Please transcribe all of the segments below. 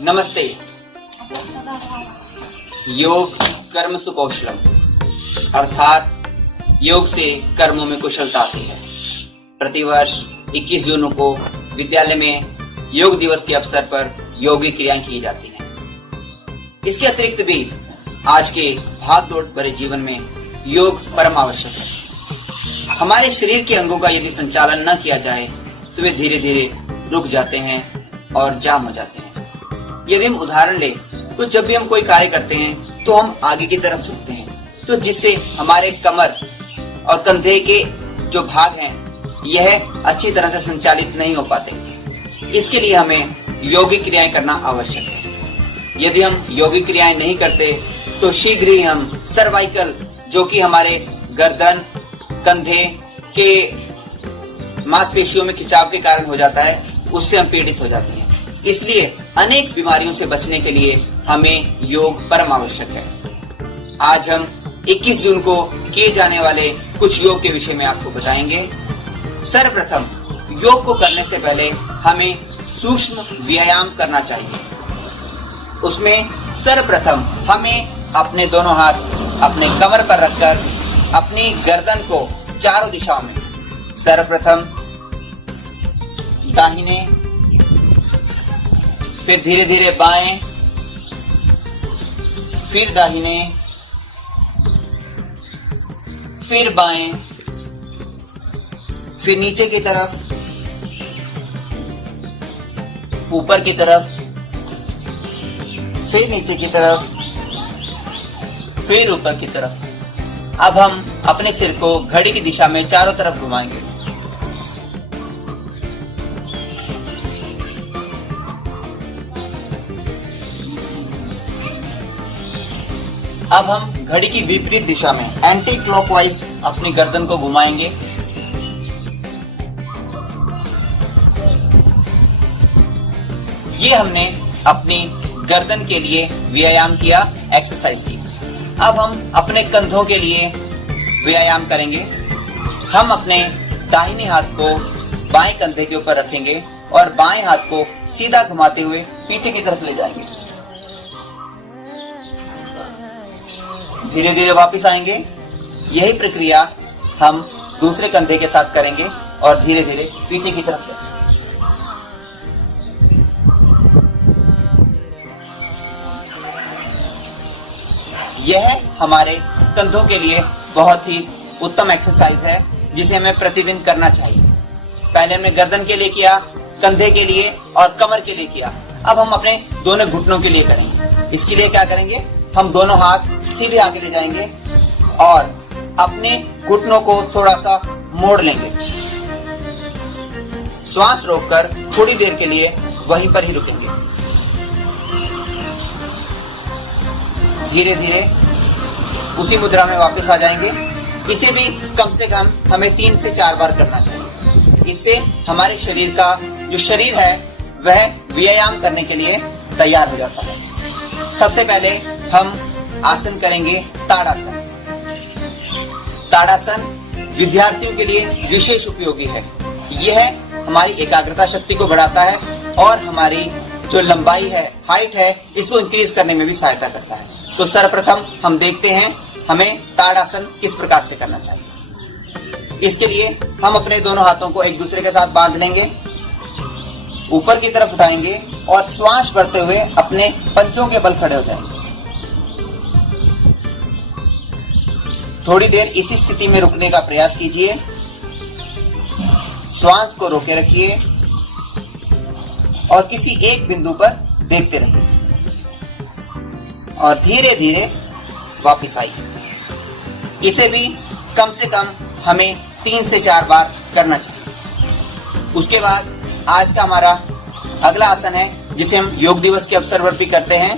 नमस्ते। योग कर्म सुकौशलम, अर्थात योग से कर्मों में कुशलता आती है। प्रतिवर्ष 21 जून को विद्यालय में योग दिवस के अवसर पर योगी क्रियाएं की जाती हैं। इसके अतिरिक्त भी आज के भाग दौड़ भरे जीवन में योग परम आवश्यक है। हमारे शरीर के अंगों का यदि संचालन न किया जाए तो वे धीरे धीरे रुक जाते हैं और जाम हो जाते हैं। यदि हम उदाहरण लें तो जब भी हम कोई कार्य करते हैं तो हम आगे की तरफ झुकते हैं, तो जिससे हमारे कमर और कंधे के जो भाग हैं यह अच्छी तरह से संचालित नहीं हो पाते। इसके लिए हमें योगिक क्रियाएं करना आवश्यक है। यदि हम योगिक क्रियाएं नहीं करते तो शीघ्र ही हम सर्वाइकल, जो कि हमारे गर्दन कंधे के मांसपेशियों में खिंचाव के कारण हो जाता है, उससे हम पीड़ित हो जाते हैं। इसलिए अनेक बीमारियों से बचने के लिए हमें योग परम आवश्यक है। आज हम 21 जून को किए जाने वाले कुछ योग के विषय में आपको बताएंगे। सर्वप्रथम योग को करने से पहले हमें सूक्ष्म व्यायाम करना चाहिए। उसमें सर्वप्रथम हमें अपने दोनों हाथ अपने कमर पर रखकर अपनी गर्दन को चारों दिशाओं में, सर्वप्रथम दाहिने, फिर धीरे धीरे बाएं, फिर दाहिने, फिर बाएं, फिर नीचे की तरफ, ऊपर की तरफ, फिर नीचे की तरफ, फिर ऊपर की तरफ। अब हम अपने सिर को घड़ी की दिशा में चारों तरफ घुमाएंगे। अब हम घड़ी की विपरीत दिशा में एंटी क्लॉकवाइज अपनी गर्दन को घुमाएंगे। ये हमने अपनी गर्दन के लिए व्यायाम किया, एक्सरसाइज की। अब हम अपने कंधों के लिए व्यायाम करेंगे। हम अपने दाहिने हाथ को बाएं कंधे के ऊपर रखेंगे और बाएं हाथ को सीधा घुमाते हुए पीछे की तरफ ले जाएंगे। धीरे धीरे वापस आएंगे। यही प्रक्रिया हम दूसरे कंधे के साथ करेंगे और धीरे धीरे पीछे की तरफ जाएंगे। यह हमारे कंधों के लिए बहुत ही उत्तम एक्सरसाइज है, जिसे हमें प्रतिदिन करना चाहिए। पहले हमने गर्दन के लिए किया, कंधे के लिए और कमर के लिए किया। अब हम अपने दोनों घुटनों के लिए करेंगे। इसके लिए क्या करेंगे, हम दोनों हाथ सीधे आगे ले जाएंगे और अपने घुटनों को थोड़ा सा मोड़ लेंगे। श्वास रोककर थोड़ी देर के लिए वहीं पर ही रुकेंगे। धीरे धीरे उसी मुद्रा में वापस आ जाएंगे। इसे भी कम से कम हमें 3 से 4 बार करना चाहिए। इससे हमारे शरीर का जो शरीर है वह व्यायाम करने के लिए तैयार हो जाता है। सबसे पहले हम आसन करेंगे ताड़ासन। ताड़ासन विद्यार्थियों के लिए विशेष उपयोगी है। यह हमारी एकाग्रता शक्ति को बढ़ाता है और हमारी जो लंबाई है, हाइट है, इसको इंक्रीज करने में भी सहायता करता है। तो सर्वप्रथम हम देखते हैं हमें ताड़ासन किस प्रकार से करना चाहिए। इसके लिए हम अपने दोनों हाथों को एक दूसरे के साथ बांध लेंगे, ऊपर की तरफ उठाएंगे और श्वास भरते हुए अपने पंचों के बल खड़े हो जाएंगे। थोड़ी देर इसी स्थिति में रुकने का प्रयास कीजिए। श्वास को रोके रखिए और किसी एक बिंदु पर देखते रहिए और धीरे धीरे वापस आइए। इसे भी कम से कम हमें 3 से 4 बार करना चाहिए। उसके बाद आज का हमारा अगला आसन है, जिसे हम योग दिवस के अवसर पर भी करते हैं।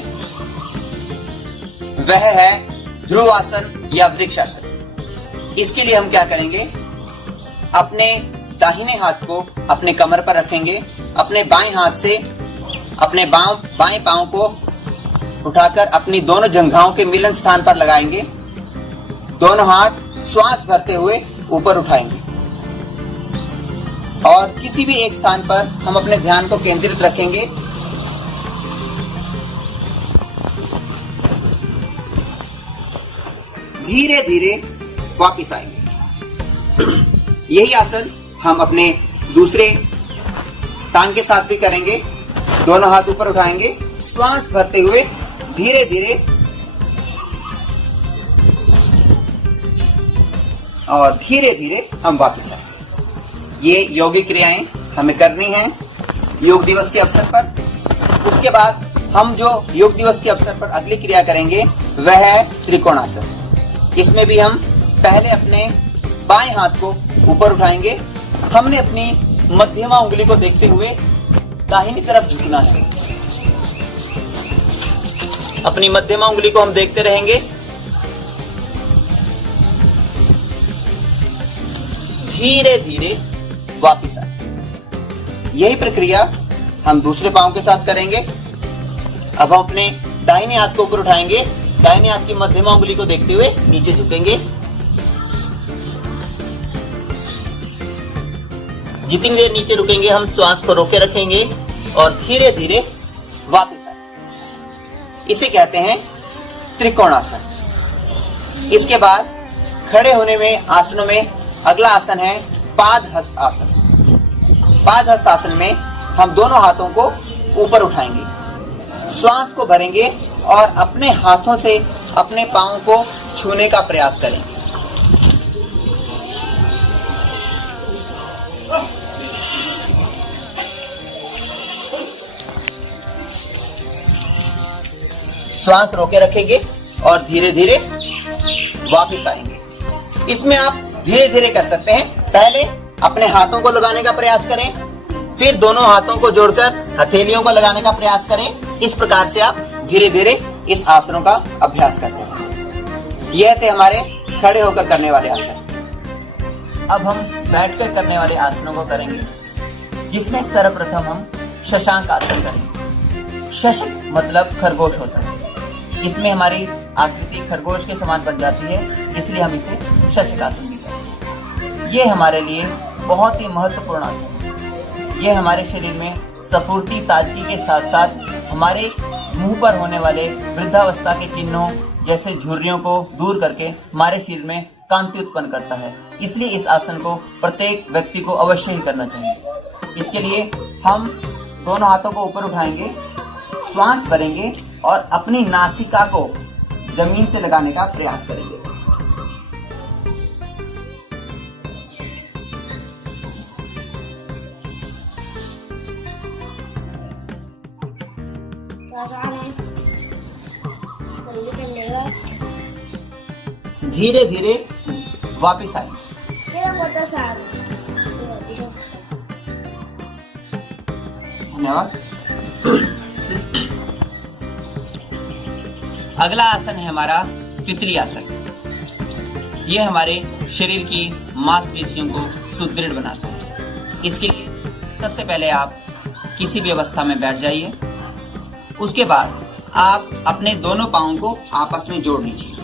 वह है ध्रुव आसन या वृक्षासन। इसके लिए हम क्या करेंगे, अपने दाहिने हाथ को अपने कमर पर रखेंगे, अपने बाएं हाथ से अपने बाएं पांव को उठाकर अपनी दोनों जंघाओं के मिलन स्थान पर लगाएंगे। दोनों हाथ श्वास भरते हुए ऊपर उठाएंगे और किसी भी एक स्थान पर हम अपने ध्यान को केंद्रित रखेंगे धीरे धीरे वापिस आएंगे। यही आसन हम अपने दूसरे टांग के साथ भी करेंगे। दोनों हाथ ऊपर उठाएंगे, श्वास भरते हुए धीरे धीरे और धीरे धीरे हम वापस आएंगे। ये योगिक क्रियाएं हमें करनी है योग दिवस के अवसर पर। उसके बाद हम जो योग दिवस के अवसर पर अगली क्रिया करेंगे वह है त्रिकोणासन। इसमें भी हम पहले अपने बाएं हाथ को ऊपर उठाएंगे। हमने अपनी मध्यमा उंगली को देखते हुए दाहिनी तरफ झुकना है। अपनी मध्यमा उंगली को हम देखते रहेंगे। धीरे धीरे वापिस आए। यही प्रक्रिया हम दूसरे पांव के साथ करेंगे। अब हम अपने दाहिने हाथ को ऊपर उठाएंगे। दाहिने हाथ की मध्यमा उंगली को देखते हुए नीचे झुकेंगे। जितनी देर नीचे रुकेंगे हम श्वास को रोके रखेंगे और धीरे धीरे वापस आए। इसे कहते हैं त्रिकोणासन। इसके बाद खड़े होने में आसनों में अगला आसन है पादहस्त आसन। पादहस्त आसन में हम दोनों हाथों को ऊपर उठाएंगे, श्वास को भरेंगे और अपने हाथों से अपने पांव को छूने का प्रयास करेंगे। श्वास रोके रखेंगे और धीरे धीरे वापस आएंगे। इसमें आप धीरे धीरे कर सकते हैं। पहले अपने हाथों को लगाने का प्रयास करें, फिर दोनों हाथों को जोड़कर हथेलियों को लगाने का प्रयास करें। इस प्रकार से आप धीरे धीरे इस आसनों का अभ्यास करते हैं। यह थे हमारे खड़े होकर करने वाले आसन। अब हम बैठकर करने वाले आसनों को करेंगे, जिसमें सर्वप्रथम हम शशांक आसन करेंगे। शशक मतलब खरगोश होता है। इसमें हमारी आकृति खरगोश के समान बन जाती है, इसलिए हम इसे शशक आसन भी कहते हैं। ये हमारे लिए बहुत ही महत्वपूर्ण आसन है। ये हमारे शरीर में स्फूर्ति, ताजगी के साथ साथ हमारे मुंह पर होने वाले वृद्धावस्था के चिन्हों जैसे झुर्रियों को दूर करके हमारे शरीर में कांति उत्पन्न करता है। इसलिए इस आसन को प्रत्येक व्यक्ति को अवश्य ही करना चाहिए। इसके लिए हम दोनों हाथों को ऊपर उठाएंगे, श्वास भरेंगे और अपनी नासिका को जमीन से लगाने का प्रयास करेंगे। धीरे धीरे वापिस आए। धन्यवाद। अगला आसन है हमारा तितली आसन। यह हमारे शरीर की मांसपेशियों को सुदृढ़ बनाता है। इसके लिए सबसे पहले आप किसी भी अवस्था में बैठ जाइए। उसके बाद आप अपने दोनों पांवों को आपस में जोड़ लीजिए।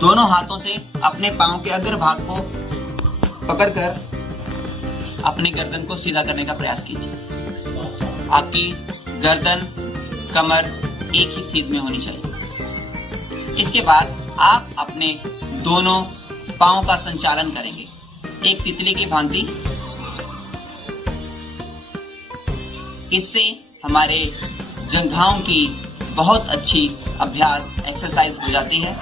दोनों हाथों से अपने पांव के अग्रभाग को पकड़कर अपने गर्दन को सीधा करने का प्रयास कीजिए। आपकी गर्दन, कमर एक ही सीध में होनी चाहिए। इसके बाद आप अपने दोनों पांवों का संचालन करेंगे एक तितली की भांति। इससे हमारे जंघाओं की बहुत अच्छी अभ्यास एक्सरसाइज हो जाती है।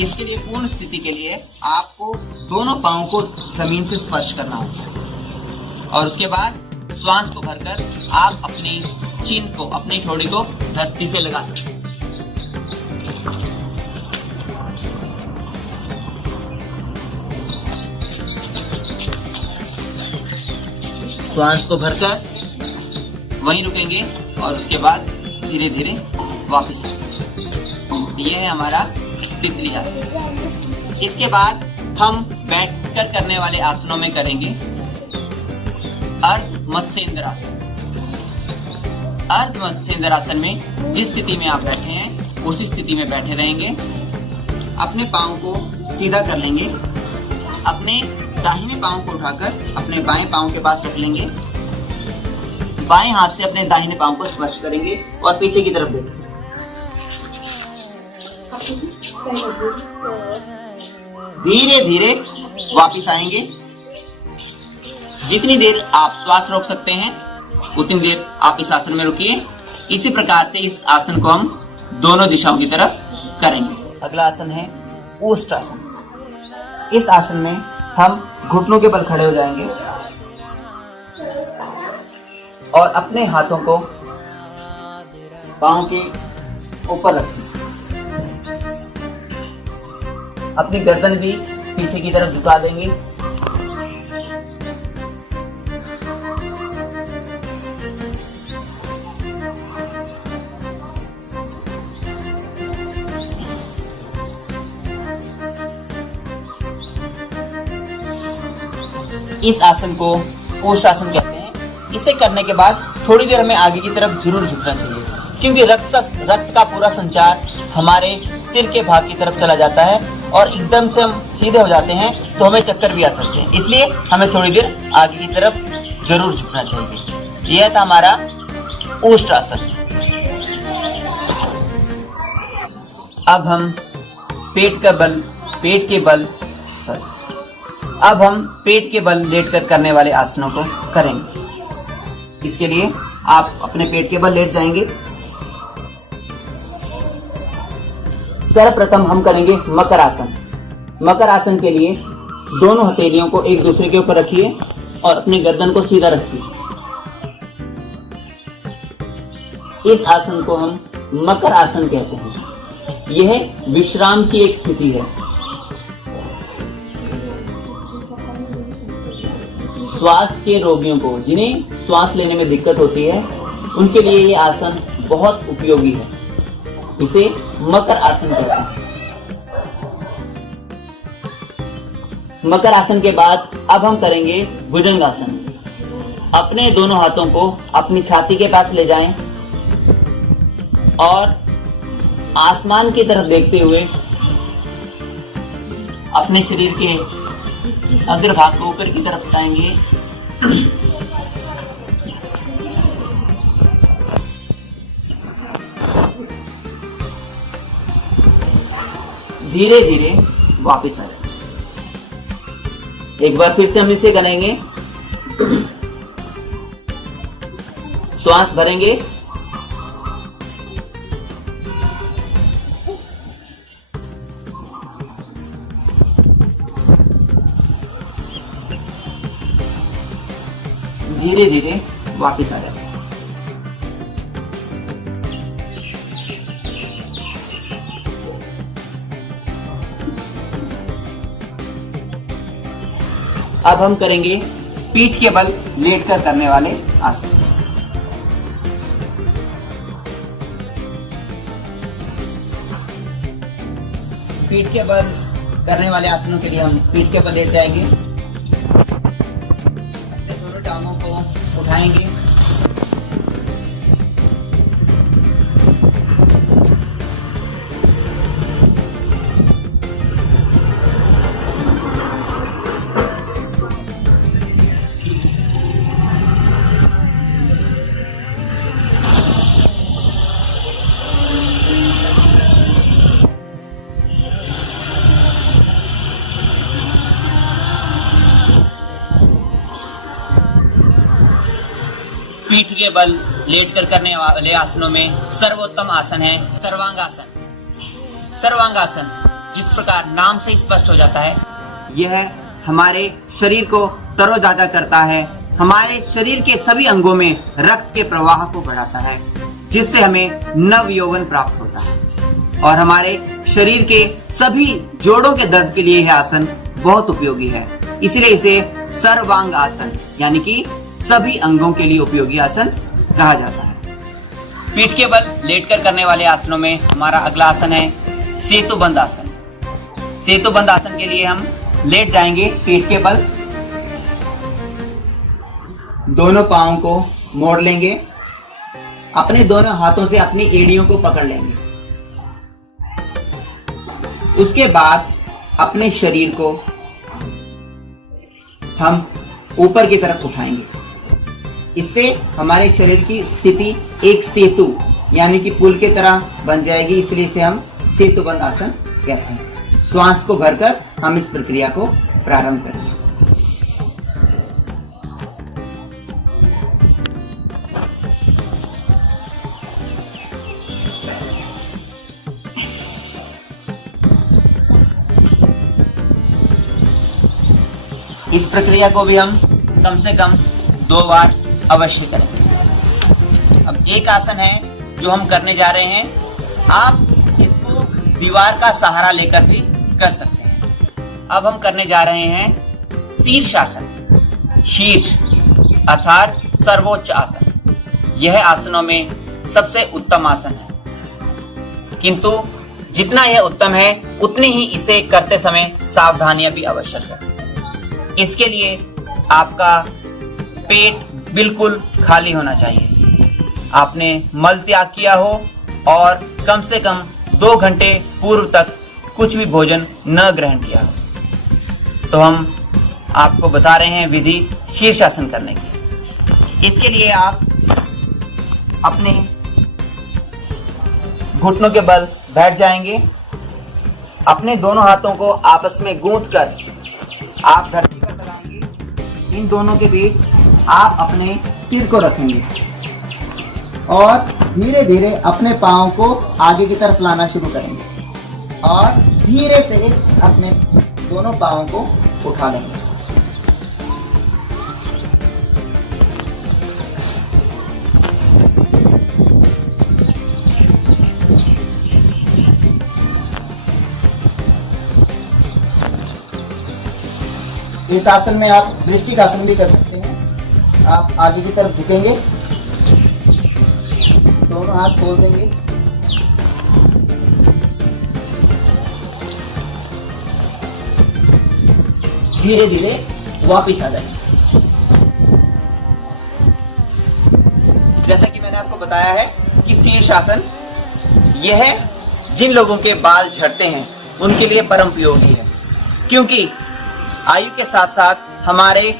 इसके लिए पूर्ण स्थिति के लिए आपको दोनों पांवों को जमीन से स्पर्श करना होगा और उसके बाद श्वास को भरकर आप अपनी चिन को, अपनी ठोड़ी को धरती से लगा सकते हैं। श्वास को भरकर वहीं रुकेंगे और उसके बाद धीरे धीरे वापस आएंगे। यह है हमारा तितली आसन। इसके बाद हम बैठकर करने वाले आसनों में करेंगे अर्ध मत्स्येंद्र आसन। अर्ध मत्स्येंद्र आसन में जिस स्थिति में आप बैठे हैं उसी स्थिति में बैठे रहेंगे। अपने पांव को सीधा कर लेंगे। अपने दाहिने पांव को उठाकर अपने बाएं पांव के पास रख लेंगे। बाएं हाथ से अपने दाहिने पांव को स्पर्श करेंगे और पीछे की तरफ देखेंगे। धीरे धीरे वापिस आएंगे। जितनी देर आप श्वास रोक सकते हैं उतनी देर आप इस आसन में रुकिए। इसी प्रकार से इस आसन को हम दोनों दिशाओं की तरफ करेंगे। अगला आसन है ऊष्ट आसन। इस आसन में हम घुटनों के बल खड़े हो जाएंगे और अपने हाथों को पांव के ऊपर रखेंगे। अपनी गर्दन भी पीछे की तरफ झुका देंगे। इस आसन को ऊष्ट आसन कहते हैं। इसे करने के बाद थोड़ी देर हमें आगे की तरफ जरूर झुकना चाहिए, क्योंकि रक्त का पूरा संचार हमारे सिर के भाग की तरफ चला जाता है और एकदम से हम सीधे हो जाते हैं तो हमें चक्कर भी आ सकते हैं। इसलिए हमें थोड़ी देर आगे की तरफ जरूर झुकना चाहिए। यह था हमारा ऊष्ट आसन। अब हम पेट के बल लेटकर करने वाले आसनों को करेंगे। इसके लिए आप अपने पेट के बल लेट जाएंगे। सर्वप्रथम हम करेंगे मकर आसन। मकर आसन के लिए दोनों हथेलियों को एक दूसरे के ऊपर रखिए और अपनी गर्दन को सीधा रखिए। इस आसन को हम मकर आसन कहते हैं। यह विश्राम की एक स्थिति है। श्वास के रोगियों को, जिन्हें श्वास लेने में दिक्कत होती है, उनके लिए ये आसन बहुत उपयोगी है। इसे मकर आसन कहते हैं। मकर आसन के बाद अब हम करेंगे भुजंगासन। अपने दोनों हाथों को अपनी छाती के पास ले जाएं और आसमान की तरफ देखते हुए अपने शरीर के अग्रभाग को ऊपर की तरफ उठाएंगे। धीरे धीरे वापस आ जाए। एक बार फिर से हम इसे करेंगे। श्वास भरेंगे, धीरे धीरे वापस आ जाए। अब हम करेंगे पीठ के बल लेटकर करने वाले आसन। पीठ के बल करने वाले आसनों के लिए हम पीठ के बल लेट जाएंगे। दोनों टांगों को उठाएंगे। पीठ के बल लेटकर करने वाले आसनों में सर्वोत्तम आसन है सर्वांगासन। सर्वांगासन जिस प्रकार नाम से स्पष्ट हो जाता है, यह हमारे शरीर को तरोताजा करता है। हमारे शरीर के सभी अंगों में रक्त के प्रवाह को बढ़ाता है, जिससे हमें नव यौवन प्राप्त होता है और हमारे शरीर के सभी जोड़ों के दर्द के लिए यह आसन बहुत उपयोगी है। इसलिए इसे सर्वांग आसन यानी कि सभी अंगों के लिए उपयोगी आसन कहा जाता है। पीठ के बल लेटकर करने वाले आसनों में हमारा अगला आसन है सेतुबंध आसन। सेतुबंध आसन के लिए हम लेट जाएंगे। पीठ के बल, दोनों पांवों को मोड़ लेंगे। अपने दोनों हाथों से अपनी एड़ियों को पकड़ लेंगे। उसके बाद अपने शरीर को हम ऊपर की तरफ उठाएंगे इससे हमारे शरीर की स्थिति एक सेतु यानी कि पुल की तरह बन जाएगी, इसलिए इसे हम सेतुबंध आसन कहते हैं। श्वास को भरकर हम इस प्रक्रिया को प्रारंभ करेंगे। इस प्रक्रिया को भी हम कम से कम 2 बार अवश्य करें। अब एक आसन है जो हम करने जा रहे हैं, आप इसको दीवार का सहारा लेकर भी कर सकते हैं। अब हम करने जा रहे हैं शीर्षासन। शीर्ष अर्थात सर्वोच्च आसन। यह आसनों में सबसे उत्तम आसन है, किंतु जितना यह उत्तम है उतनी ही इसे करते समय सावधानियां भी आवश्यक है। इसके लिए आपका पेट बिल्कुल खाली होना चाहिए। आपने मल त्याग किया हो और कम से कम 2 घंटे पूर्व तक कुछ भी भोजन न ग्रहण किया हो। तो हम आपको बता रहे हैं विधि शीर्षासन करने की। इसके लिए आप अपने घुटनों के बल बैठ जाएंगे। अपने दोनों हाथों को आपस में गूंथ कर आप धरती पर लगाएंगे। इन दोनों के बीच आप अपने सिर को रखेंगे और धीरे धीरे अपने पांव को आगे की तरफ लाना शुरू करेंगे और धीरे से अपने दोनों पांवों को उठा लेंगे। इस आसन में आप वृश्चिक आसन भी कर सकते हैं। आप आगे की तरफ झुकेंगे, दोनों हाथ खोल देंगे, धीरे धीरे वापिस आ जाएंगे। जैसा कि मैंने आपको बताया है कि शीर्षासन यह जिन लोगों के बाल झड़ते हैं उनके लिए परम उपयोगी है, क्योंकि आयु के साथ साथ हमारे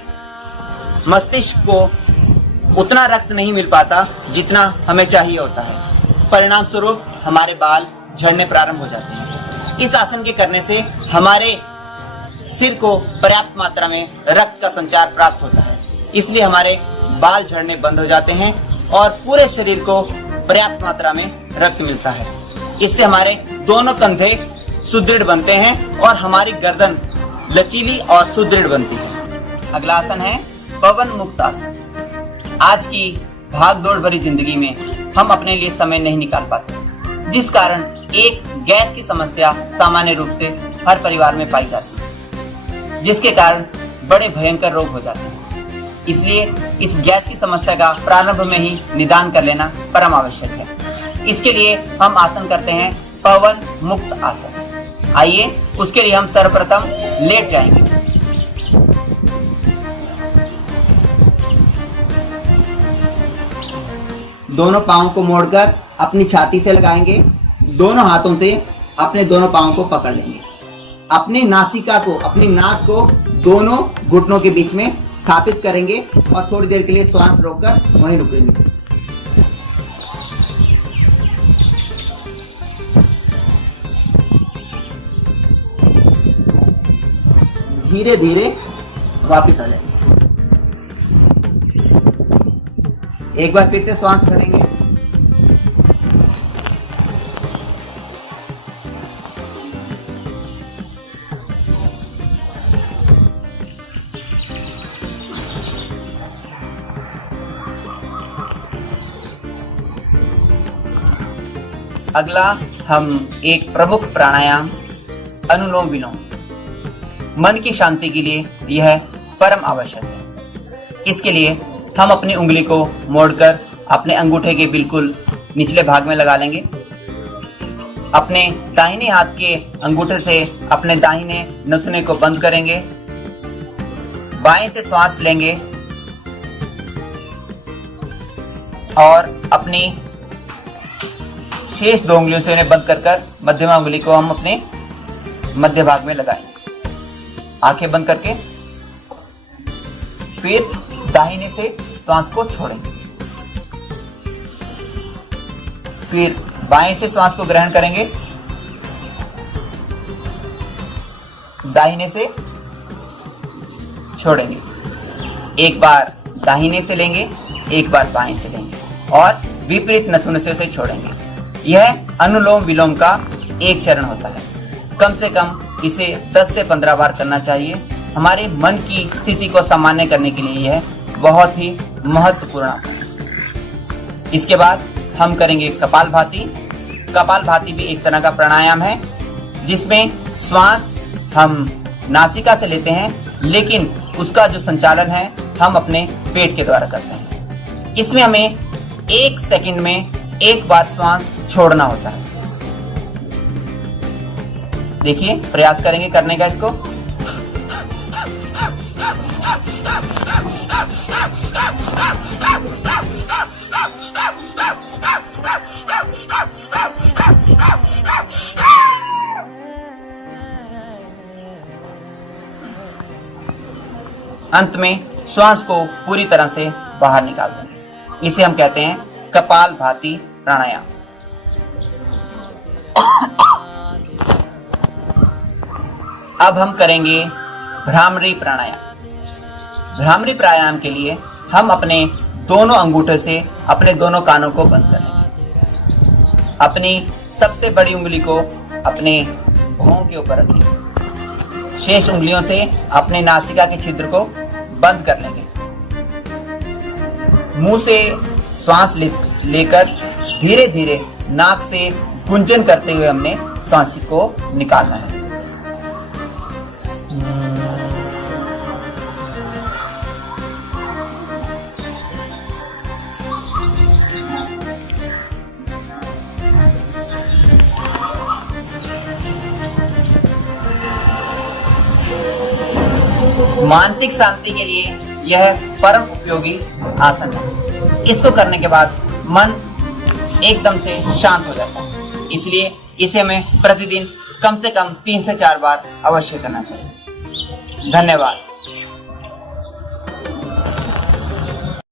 मस्तिष्क को उतना रक्त नहीं मिल पाता जितना हमें चाहिए होता है। परिणाम स्वरूप हमारे बाल झड़ने प्रारंभ हो जाते हैं। इस आसन के करने से हमारे सिर को पर्याप्त मात्रा में रक्त का संचार प्राप्त होता है, इसलिए हमारे बाल झड़ने बंद हो जाते हैं और पूरे शरीर को पर्याप्त मात्रा में रक्त मिलता है। इससे हमारे दोनों कंधे सुदृढ़ बनते हैं और हमारी गर्दन लचीली और सुदृढ़ बनती है। अगला आसन है पवन मुक्त आसन। आज की भाग दौड़ भरी जिंदगी में हम अपने लिए समय नहीं निकाल पाते, जिस कारण एक गैस की समस्या सामान्य रूप से हर परिवार में पाई जाती है, जिसके कारण बड़े भयंकर रोग हो जाते हैं। इसलिए इस गैस की समस्या का प्रारंभ में ही निदान कर लेना परम आवश्यक है। इसके लिए हम आसन करते हैं पवन मुक्त आसन। आइए उसके लिए हम सर्वप्रथम लेट जाएंगे। दोनों पांवों को मोड़कर अपनी छाती से लगाएंगे। दोनों हाथों से अपने दोनों पांवों को पकड़ लेंगे। अपनी नासिका को, अपनी नाक को दोनों घुटनों के बीच में स्थापित करेंगे और थोड़ी देर के लिए श्वास रोककर वहीं रुकेंगे। धीरे धीरे वापिस आ जाएंगे। एक बार फिर से श्वास करेंगे। अगला हम एक प्रमुख प्राणायाम अनुलोम विलोम, मन की शांति के लिए यह परम आवश्यक है। इसके लिए हम अपनी उंगली को मोड़कर अपने अंगूठे के बिल्कुल निचले भाग में लगा लेंगे। अपने दाहिने हाथ के अंगूठे से अपने दाहिने नथुने को बंद करेंगे। बाएं से श्वास लेंगे और अपनी शेष 2 उंगलियों से उन्हें बंद कर मध्यमा उंगली को हम अपने मध्य भाग में लगाएंगे। आंखें बंद करके फिर दाहिने से श्वास को छोड़ेंगे। फिर बाएं से श्वास को ग्रहण करेंगे, दाहिने से छोड़ेंगे। एक बार दाहिने से लेंगे, एक बार बाएं से लेंगे और विपरीत नथुने से उसे छोड़ेंगे। यह अनुलोम विलोम का एक चरण होता है। कम से कम इसे 10 से 15 बार करना चाहिए। हमारे मन की स्थिति को सामान्य करने के लिए यह बहुत ही महत्वपूर्ण आसन है। इसके बाद हम करेंगे कपालभाति। कपालभाति भी एक तरह का प्राणायाम है जिसमें श्वास हम नासिका से लेते हैं, लेकिन उसका जो संचालन है हम अपने पेट के द्वारा करते हैं। इसमें हमें 1 सेकंड में एक बार श्वास छोड़ना होता है। देखिए, प्रयास करेंगे करने का इसको। अंत में श्वास को पूरी तरह से बाहर निकाल देंगे। इसे हम कहते हैं कपालभाति प्राणायाम। अब हम करेंगे भ्रामरी प्राणायाम। भ्रामरी प्राणायाम के लिए हम अपने दोनों अंगूठे से अपने दोनों कानों को बंद करेंगे। अपनी सबसे बड़ी उंगली को अपने भौं के ऊपर रखेंगे। शेष उंगलियों से अपने नासिका के छिद्र को बंद कर लेंगे। मुंह से श्वास लेकर धीरे धीरे नाक से गुंजन करते हुए हमने श्वास को निकालना है। मानसिक शांति के लिए यह परम उपयोगी आसन है। इसको करने के बाद मन एकदम से शांत हो जाता है। इसलिए इसे हमें प्रतिदिन कम से कम 3 से 4 बार अवश्य करना चाहिए। धन्यवाद।